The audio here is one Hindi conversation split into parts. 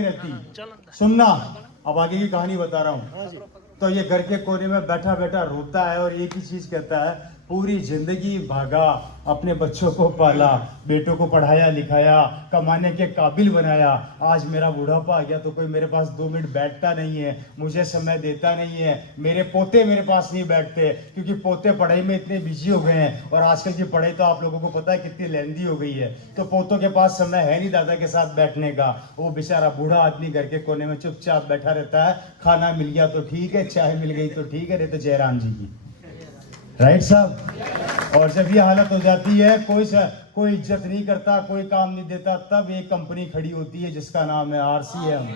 रहती। सुनना, अब आगे की कहानी बता रहा हूँ। तो ये घर के कोने में बैठा बैठा रोता है और एक ही चीज कहता है, पूरी जिंदगी भागा, अपने बच्चों को पाला, बेटों को पढ़ाया लिखाया, कमाने के काबिल बनाया, आज मेरा बुढ़ापा आ गया तो कोई मेरे पास 2 मिनट बैठता नहीं है, मुझे समय देता नहीं है, मेरे पोते मेरे पास नहीं बैठते क्योंकि पोते पढ़ाई में इतने बिजी हो गए हैं। और आजकल की पढ़ाई तो आप लोगों को पता है कितनी लेंदी हो गई है, तो पोतों के पास समय है नहीं दादा के साथ बैठने का। वो बेचारा बूढ़ा आदमी घर के कोने में चुपचाप बैठा रहता है, खाना मिल गया तो ठीक है, चाय मिल गई तो ठीक है, नहीं तो जयराम जी की। राइट साहब। और जब ये हालत हो जाती है, कोई इज्जत नहीं करता, कोई काम नहीं देता, तब एक कंपनी खड़ी होती है जिसका नाम है RCM।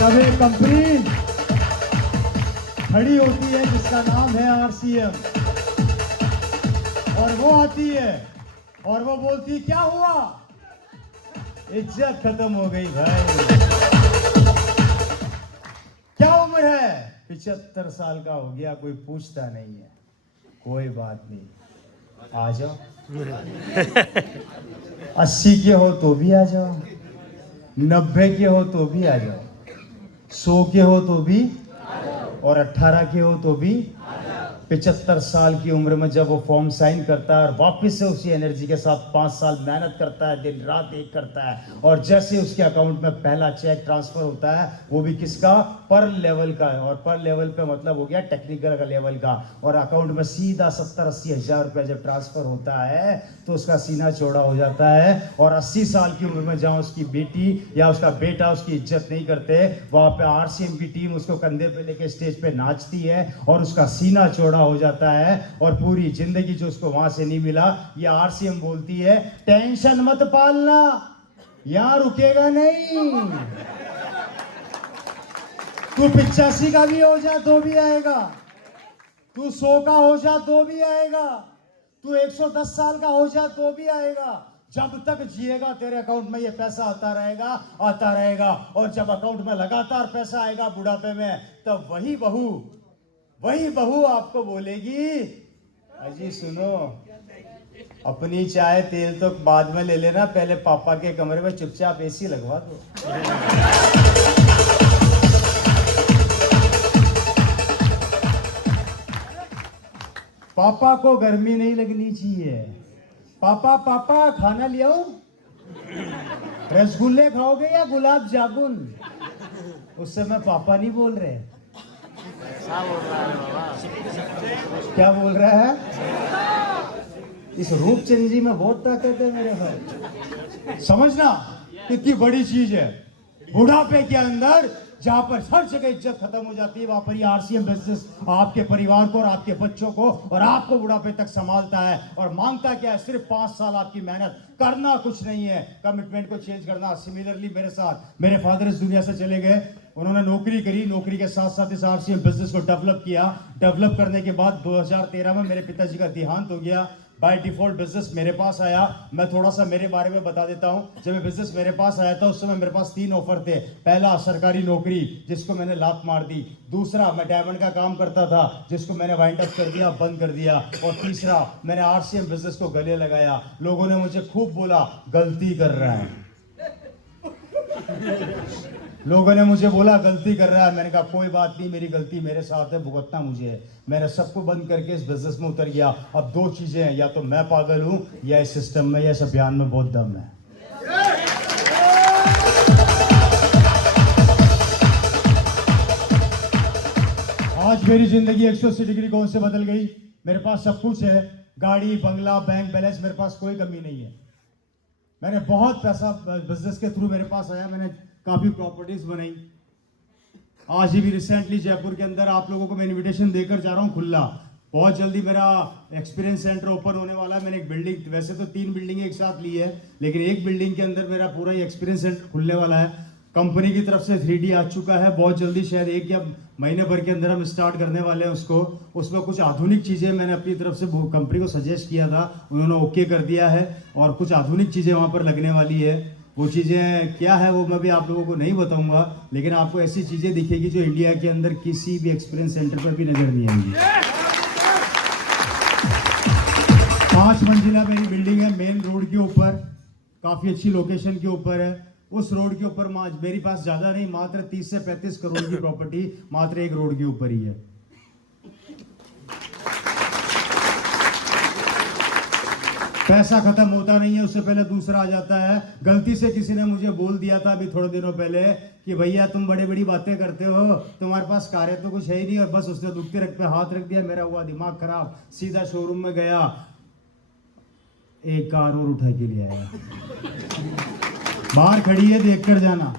तब एक कंपनी खड़ी होती है जिसका नाम है RCM। और वो आती है और वो बोलती, क्या हुआ? इज्जत खत्म हो गई भाई। क्या उम्र है? 75 साल का हो गया, कोई पूछता नहीं है। कोई बात नहीं, आ जाओ। 80 के हो तो भी आ जाओ, 90 के हो तो भी आ जाओ, 100 के हो तो भी, और 18 के हो तो भी। 75 साल की उम्र में जब वो फॉर्म साइन करता है और वापस से उसी एनर्जी के साथ 5 साल मेहनत करता है, दिन रात एक करता है, और जैसे उसके अकाउंट में पहला चेक ट्रांसफर होता है, वो भी किसका? पर लेवल का। और पर लेवल पे मतलब हो गया टेक्निकल का लेवल का। और अकाउंट में सीधा 70-80 हजार रुपया जब ट्रांसफर होता है तो उसका सीना चौड़ा हो जाता है। और 80 साल की उम्र में जहाँ उसकी बेटी या उसका बेटा उसकी इज्जत नहीं करते, वहां पे RCM की टीम उसको कंधे पे लेके स्टेज पे नाचती है और उसका सीना चौड़ा हो जाता है। और पूरी जिंदगी जो उसको वहां से नहीं मिला, ये RCM बोलती है, टेंशन मत पालना, यहां रुकेगा नहीं। तू 85 का भी हो जा तो भी आएगा, तू 100 का हो जा तो भी आएगा, तू 110 साल का हो जा तो भी आएगा। जब तक जिएगा तेरे अकाउंट में ये पैसा आता रहेगा, आता रहेगा। और जब अकाउंट में लगातार पैसा आएगा बुढ़ापे में, तब वही बहू आपको बोलेगी, अजी सुनो, अपनी चाय तेल तो बाद में ले लेना, पहले पापा के कमरे में चुपचाप AC लगवा दो। पापा को गर्मी नहीं लगनी चाहिए। पापा खाना ले आऊं? रसगुल्ले खाओगे या गुलाब जामुन? उस समय पापा नहीं बोल रहे। क्या बोल रहा है? इस रूप चेंजी में बहुत ताकत है मेरे भाई। समझना कितनी बड़ी चीज है। बुढ़ापे के अंदर जहां पर हर जगह इज्जत खत्म हो जाती है, वहां पर RCM बिजनेस आपके परिवार को और आपके बच्चों को और आपको बुढ़ापे तक संभालता है। और मांगता क्या है? सिर्फ 5 साल आपकी मेहनत, करना कुछ नहीं है, कमिटमेंट को चेंज करना। सिमिलरली मेरे साथ, मेरे फादर इस दुनिया से चले गए, उन्होंने नौकरी करी, नौकरी के साथ साथ इस RCM बिजनेस को डेवलप किया। डेवलप करने के बाद 2013 में मेरे पिताजी का देहांत हो गया। बाय डिफॉल्ट बिजनेस मेरे पास आया। मैं थोड़ा सा मेरे बारे में बता देता हूं। जब ये बिजनेस मेरे पास आया था उस समय मेरे पास 3 ऑफर थे। पहला, सरकारी नौकरी, जिसको मैंने लात मार दी। दूसरा, मैं डायमंड का काम करता था, जिसको मैंने वाइंड अप कर दिया, बंद कर दिया। और तीसरा, मैंने RCM बिजनेस को गले लगाया। लोगों ने मुझे खूब बोला, गलती कर रहा है। लोगों ने मुझे बोला गलती कर रहा है। मैंने कहा कोई बात नहीं, मेरी गलती मेरे साथ है, भुगतना मुझे है। मैंने सबको बंद करके इस बिजनेस में उतर गया। अब 2 चीजें हैं, या तो मैं पागल हूं या इस सिस्टम में या इस अभियान में बहुत दम है। आज मेरी जिंदगी 180 डिग्री कोण से बदल गई। मेरे पास सब कुछ है, गाड़ी, बंगला, बैंक बैलेंस, मेरे पास कोई कमी नहीं है। मैंने बहुत पैसा बिजनेस के थ्रू मेरे पास आया, मैंने काफी प्रॉपर्टीज बनाई। आज ही भी रिसेंटली जयपुर के अंदर आप लोगों को मैं इनविटेशन देकर जा रहा हूँ खुला। बहुत जल्दी मेरा एक्सपीरियंस सेंटर ओपन होने वाला है। मैंने एक बिल्डिंग, वैसे तो 3 बिल्डिंग एक साथ ली है, लेकिन एक बिल्डिंग के अंदर मेरा पूरा ही एक्सपीरियंस सेंटर खुलने वाला है। कंपनी की तरफ से 3D आ चुका है, बहुत जल्दी शायद 1 या महीने भर के अंदर हम स्टार्ट करने वाले हैं उसको। उसमें कुछ आधुनिक चीज़ें मैंने अपनी तरफ से कंपनी को सजेस्ट किया था, उन्होंने ओके कर दिया है। और कुछ आधुनिक चीज़ें वहाँ पर लगने वाली है। वो चीज़ें क्या है वो मैं भी आप लोगों को नहीं बताऊंगा, लेकिन आपको ऐसी चीज़ें दिखेगी जो इंडिया के अंदर किसी भी एक्सपीरियंस सेंटर पर भी नजर नहीं आएंगी। 5 मंजिला मेरी बिल्डिंग है, मेन रोड के ऊपर, काफी अच्छी लोकेशन के ऊपर है। उस रोड के ऊपर मेरे पास ज्यादा नहीं, मात्र 30 से 35 करोड़ की प्रॉपर्टी मात्र एक रोड के ऊपर ही है। पैसा खत्म होता नहीं है, उससे पहले दूसरा आ जाता है। गलती से किसी ने मुझे बोल दिया था अभी थोड़े दिनों पहले कि भैया तुम बड़ी बड़ी बातें करते हो, तुम्हारे पास कार है तो कुछ है ही नहीं, और बस उसने दुखते रख पे हाथ रख दिया। मेरा हुआ दिमाग खराब, सीधा शोरूम में गया, एक कार और उठा के ले आया। बाहर खड़ी है, देख कर जाना,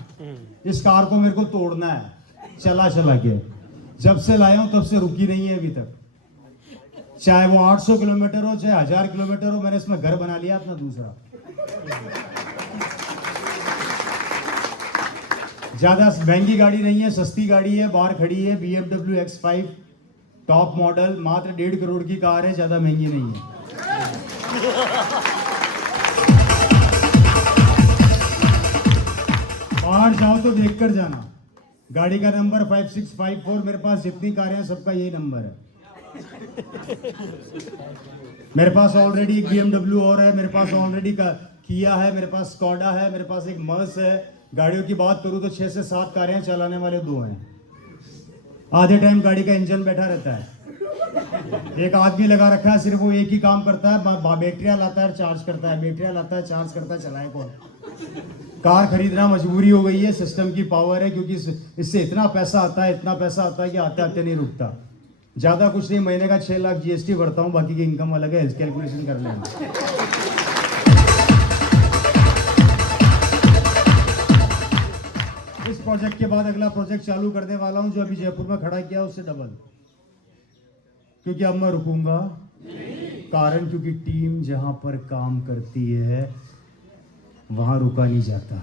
इस कार को मेरे को तोड़ना है। चला के जब से लाया हूं तब से रुकी नहीं है अभी तक, चाहे वो 800 किलोमीटर हो चाहे 1000 किलोमीटर हो। मैंने इसमें घर बना लिया अपना दूसरा। ज्यादा महंगी गाड़ी नहीं है, सस्ती गाड़ी है, बाहर खड़ी है, BMW X5 टॉप मॉडल, मात्र 1.5 करोड़ की कार है, ज्यादा महंगी नहीं है। बाहर जाओ तो देखकर जाना। गाड़ी का नंबर 5654, मेरे पास जितनी कारें हैं सबका यही नंबर है। मेरे पास ऑलरेडी एक BMW और है, मेरे पास ऑलरेडी किया है, मेरे पास स्कॉडा है, मेरे पास एक मर्स है। गाड़ियों की बात करूं तो 6 से 7 कारें हैं, चलाने वाले 2 हैं। आधे टाइम गाड़ी का इंजन बैठा रहता है, एक आदमी लगा रखा है, सिर्फ वो एक ही काम करता है, बैटरियां लाता है चार्ज करता है, बैटरियां लाता है चार्ज करता है, चलाए कौन। कार खरीदना मजबूरी हो गई है, सिस्टम की पावर है, क्योंकि इससे इतना पैसा आता है, इतना पैसा आता है कि आते आते नहीं रुकता। ज्यादा कुछ नहीं, महीने का 6 लाख GST भरता हूँ, बाकी की इनकम अलग है, कैलकुलेशन कर लेना। इस प्रोजेक्ट के बाद अगला प्रोजेक्ट चालू करने वाला हूं, जो अभी जयपुर में खड़ा किया उससे डबल, क्योंकि अब मैं रुकूंगा। कारण क्योंकि टीम जहां पर काम करती है वहां रुका नहीं जाता।